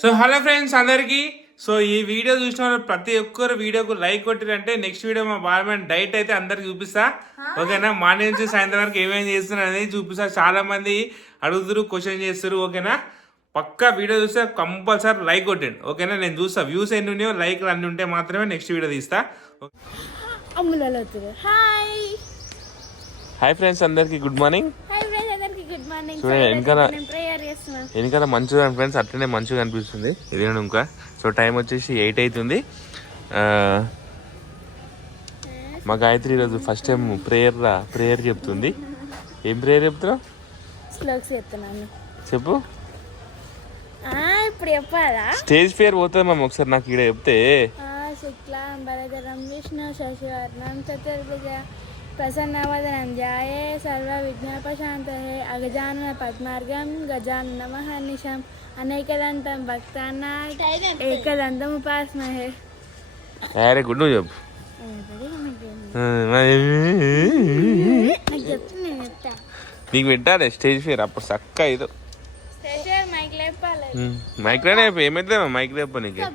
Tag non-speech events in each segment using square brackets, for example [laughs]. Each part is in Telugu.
సో హలో ఫ్రెండ్స్ అందరికీ. సో ఈ వీడియో చూసిన వాళ్ళు ప్రతి ఒక్కరు వీడియోకు లైక్ కొట్టిరంటే నెక్స్ట్ వీడియో మా బాలమైన డైట్ అయితే అందరికి చూపిస్తా. ఓకేనా? మార్నింగ్ నుంచి సాయంత్రం వరకు ఏమేమి చేస్తున్నారు అనేది చూపిస్తా. చాలా మంది అడుగుతురు క్వశ్చన్ చేస్తారు ఓకేనా? పక్కా వీడియో చూస్తే కంపల్సరీ లైక్ కొట్టండి. ఓకేనా? నేను చూస్తా. వ్యూస్ ఎన్ని ఉన్నాయో లైక్ అన్ని ఉంటే మాత్రమే నెక్స్ట్ వీడియో తీస్తా. హాయ్. ఫ్రెండ్స్ అందరికి గుడ్ మార్నింగ్ హాయ్ ఫ్రెండ్స్ అందరికి గుడ్ మార్నింగ్ వెనకాల- మంచిగా ఫ్రెండ్స్ అట్లనే మంచిగా అనిపిస్తుంది. ఇదేనా ఇంకా. సో టైం వచ్చేసి ఎయిట్ అవుతుంది మా గాయత్రి ఈరోజు ఫస్ట్ టైం ప్రేయర్ రా ప్రేయర్ చెప్తుంది. ఏం ప్రేయర్ చెప్తున్నావు? స్లోక్స్ చెప్తున్నాను చెప్పు. ఆ, ఇప్పుడు చెప్పాలా? స్టేజ్ పేరు పోతుంది మేము ఒకసారి నాకు ఇక్కడ చెప్తే. ఆ, శుక్లాం భరధరం విష్ణు శశివర్ణం చతుర్భుజ ప్రసన్నవదనం ధ్యాయే సర్వ విజ్ఞాపశాంతహే అగజానన పద్మార్గం గజానన మహర్నిశం అనేకదంతం భక్తాన్న ఏకదంతం ఉపాస్మహే అరే గుడ్ నువ్వు చెప్పు. నాకు పెట్టాలి స్టేజ్ పేరు అప్పుడు చక్క ఇది. మైక్ మైక్రోనే ఏమైతే మైక్ లేప నీకు?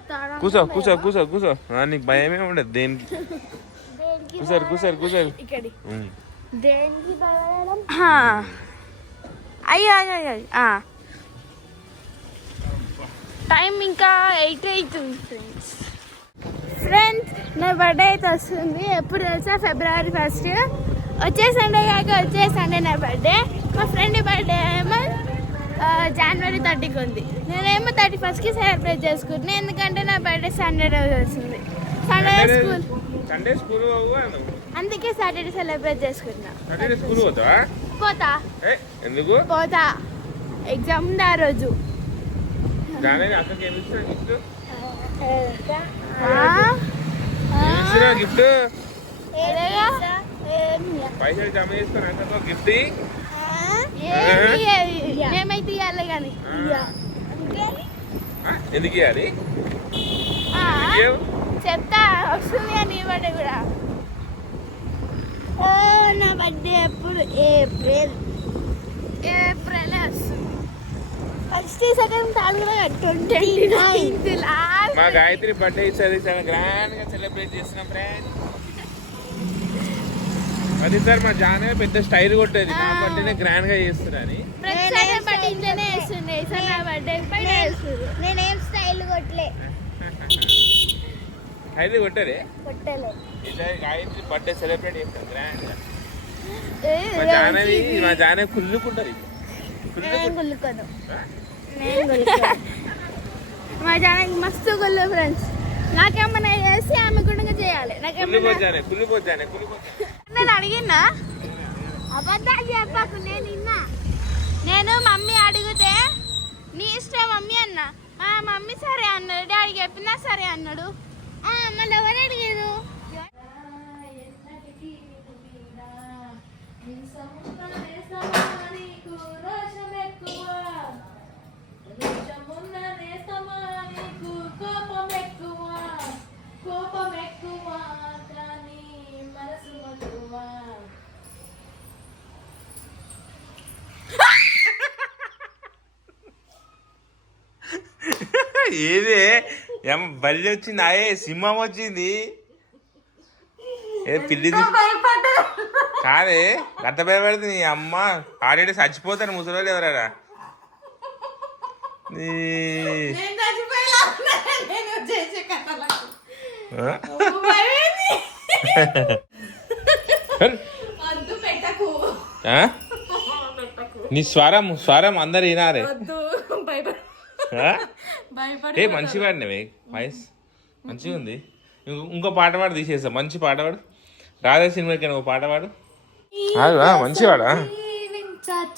కూసో కూసో కూసో కూసో నీకు భయమే ఉండదు దేనికి. కూసారు కూసారు కూసారు. దేనికి అయ్యో అయ్యో అయ్యో ఆ. టైం ఇంకా ఎయిట్ అవుతుంది ఫ్రెండ్స్ ఫ్రెండ్స్ నా బర్త్డే అయితే వస్తుంది. ఎప్పుడు తెలుసా? ఫిబ్రవరి ఫస్ట్ వచ్చే సండే కాక వచ్చే సండే నా బర్త్డే మా ఫ్రెండ్ బర్త్డే ఏమో జనవరి థర్టీకి ఉంది. నేనేమో థర్టీ ఫస్ట్కి సెలబ్రేట్ చేసుకుంటున్నాను ఎందుకంటే నా బర్త్డే సండే రోజు వస్తుంది. సండే స్కూల్ సండే స్కూల్ అందుకే సాటర్డే సెలబ్రేట్ చేసుకుంటున్నా సాటర్డే స్కూల్ పోతావా? పోతా. ఏ ఎందుకు? పోతా. ఎగ్జామ్ ఉంది ఆ రోజు. గిఫ్ట్ ఆ? ఆ? ఇస్తున్నా గిఫ్ట్ ఏదయ్యా? పైసలు జమ చేసుకుని అక్కడికి గిఫ్ట్ ఏది ఏది? మేమైతే ఇవ్వాలి కానీ. ఎందుకు ఇవ్వాలి. చెప్తా వస్తుంది అని ఇవ్వండి కూడా. ఓ నా బర్త్డే ఎప్పుడు ఏప్రిల్. ఏప్రిల్ వస్తుంది. ఫస్ట్ సెకండ్ థర్డ్ కూడా ట్వంటీ నైన్త్ లాస్ట్. మా గాయత్రి బర్త్డే ఇస్తుంది చాలా గ్రాండ్గా సెలబ్రేట్ చేస్తున్నాం ఫ్రెండ్ ప్రతిసారి మా జానే పెద్ద స్టైల్ కొట్టేది. నా బర్త్డేనే గ్రాండ్గా చేస్తున్నాని ప్రతిసారి బర్త్డే ఇంట్లోనే వేస్తుండే ఈసారి నా బర్త్డే పైన వేస్తుంది నేనేం స్టైల్ కొట్టలే. [laughs] అయితే కొట్టరే కొట్టలే. ఈసారి గాయత్రి బర్త్డే సెలబ్రేట్ చేస్తాం గ్రాండ్గా ఏ, మా జానవి మా కుళ్ళుకుంటది మా జానకి మస్తు గుల్లు ఫ్రెండ్స్ నాకేమన్నా చేసి ఆమె కూడా చేయాలి. నాకేమన్నా నేను అడిగినా? అబద్ధాలు చెప్పకు నేను విన్నా నేను మమ్మీ అడిగితే నీ ఇష్టం మమ్మీ అన్న. ఆ మమ్మీ సరే అన్నాడు. డాడీ చెప్పినా సరే అన్నాడు. ఆ, ఎవరు అడిగారు? ఏదే? ఏమ బల్లి వచ్చింది? ఆయే సింహం వచ్చింది. ఏ పిల్లి కాదే గంట భయపడుతుంది నీ అమ్మ. ఆల్రెడీ చచ్చిపోతాను ముసలోళ్ళు ఎవరా నీ స్వరం స్వరం అందరు వినారే? ఏ మంచి పాడినవే వాయిస్ మంచిగా ఉంది. ఇంకో- పాట పాడు తీసేస్తా మంచి పాట పాడు. రాధా సినిమాకి ఒక పాట పాడు. ఆగు, ఆ, మంచి పాడా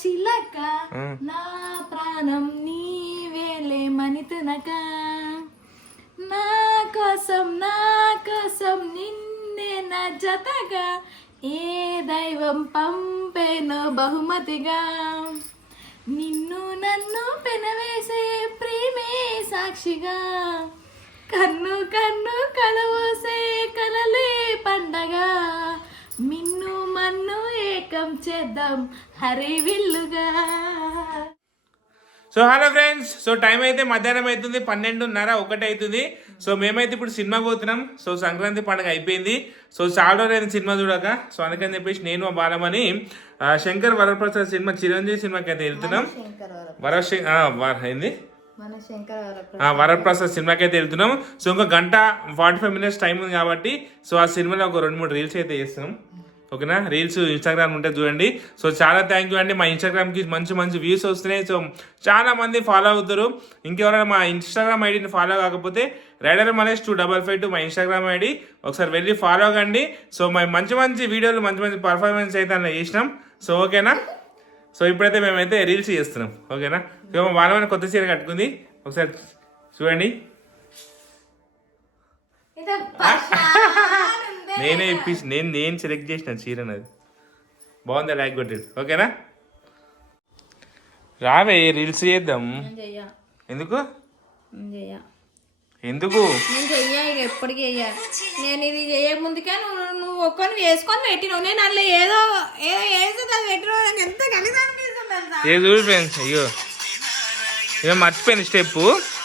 చిలక. నా ప్రాణం నీవేలే మనితునక. నా కోసం నా కోసం నిన్నే నా జతగా ఏ దైవం పంపేనో బహుమతిగా. నిన్ను నన్ను పెనవేసే ప్రేమే సాక్షిగా. కన్ను కన్ను కలవోసే కలలే పండగ. మిన్ను మన్ను ఏకం చేద్దాం Hari విల్లుగా so hello friends so time అయితే మధ్యాహ్నం అవుతుంది పన్నెండున్నర ఒకటి అవుతుంది. సో మేమైతే ఇప్పుడు సినిమా పోతున్నాం. సో సంక్రాంతి పండుగ అయిపోయింది. సో చాలా రోజులైంది సినిమా చూడక సో అందుకని చెప్పేసి నేను మా బాలమని శంకర్ వరప్రసాద్ సినిమా చిరంజీవి సినిమాకి అయితే వెళ్తున్నాం వర ఏంది? వరప్రసాద్. సినిమాకి అయితే వెళ్తున్నాం. సో ఇంకో గంట ఫార్టీ ఫైవ్ మినిట్స్ టైం ఉంది కాబట్టి సో ఆ సినిమాలో ఒక రెండు మూడు రీల్స్ అయితే చేస్తున్నాం ఓకేనా? రీల్స్ ఇన్స్టాగ్రామ్ ఉంటే చూడండి. సో చాలా థ్యాంక్ యూ అండి. మా ఇన్స్టాగ్రామ్కి మంచి మంచి వ్యూస్ వస్తున్నాయి. సో చాలా మంది ఫాలో అవుతారు. ఇంకెవరైనా మా ఇన్స్టాగ్రామ్ ఐడిని ఫాలో కాకపోతే rider Manish two double five two మా ఇన్స్టాగ్రామ్ ఐడి ఒకసారి వెళ్ళి ఫాలో కండి. సో మా మంచి మంచి వీడియోలు మంచి మంచి పర్ఫార్మెన్స్ అయితే అలా చేసినాం. సో ఓకేనా? సో ఇప్పుడైతే మేమైతే రీల్స్ చేస్తున్నాం ఓకేనా? సో వాళ్ళ కొత్త చీర కట్టుకుంది. ఒకసారి చూడండి. నేనే ఇప్పి నేను నేను సెలెక్ట్ చేసిన చీర నాది బాగుంది లైక్ కొట్టాడు ఓకేనా? రావే రీల్స్ చేద్దాం. ఎందుకు? ఎందుకు? నేను చెయ్య ఇక ఎప్పటికీ చెయ్య. నేను ఇది చెయ్యక ముందుకే నువ్వు నువ్వు ఒక్కరిని వేసుకొని పెట్టినావు. నేను అందులో ఏదో ఏదో వేస్తే అది పెట్టినావు. నాకు ఎంత కలిసి అనిపిస్తుంది తెలుసా? ఏ చూడు ఫ్రెండ్స్ అయ్యో. ఇక మర్చిపోయింది స్టెప్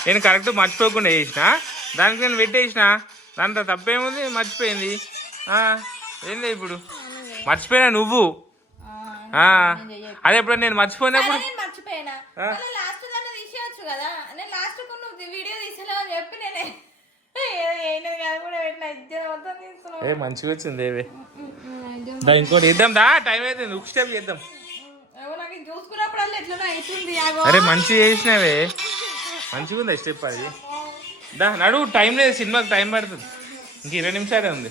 నేను కరెక్ట్ మర్చిపోకుండా చేసిన. దానికి నేను పెట్టేసిన. దాంట్లో తప్పేముంది? మర్చిపోయింది. ఆ, ఏంది ఇప్పుడు? మర్చిపోయినా నువ్వు? ఆ, నేను. అదే ఎప్పుడు నేను మర్చిపోయినప్పుడు నేను మర్చిపోయినా. లాస్ట్ దాన్ని తీసేయచ్చు కదా. నేను లాస్ట్ వీడియో తీసేలేవు అని చెప్పి నేను ఏదో అయినది కాదు కూడా పెట్టిన ఇద్దరు మొత్తం తీసుకున్నావు ఏ మంచిగా వచ్చింది ఏవే? దా ఇంకోటి ఇద్దాం దా టైం అయితే నువ్వు స్టెప్ చేద్దాం. ఏమో నాకు ఇది చూసుకున్నప్పుడల్లా ఎట్లనో అవుతుంది ఆగో అరే మంచిగా చేసినావే. మంచిగా ఉంది స్టెప్ అది? దా నడువు టైం లేదు సినిమాకి టైం పడుతుంది. ఇంక ఇరవై నిమిషాలే ఉంది.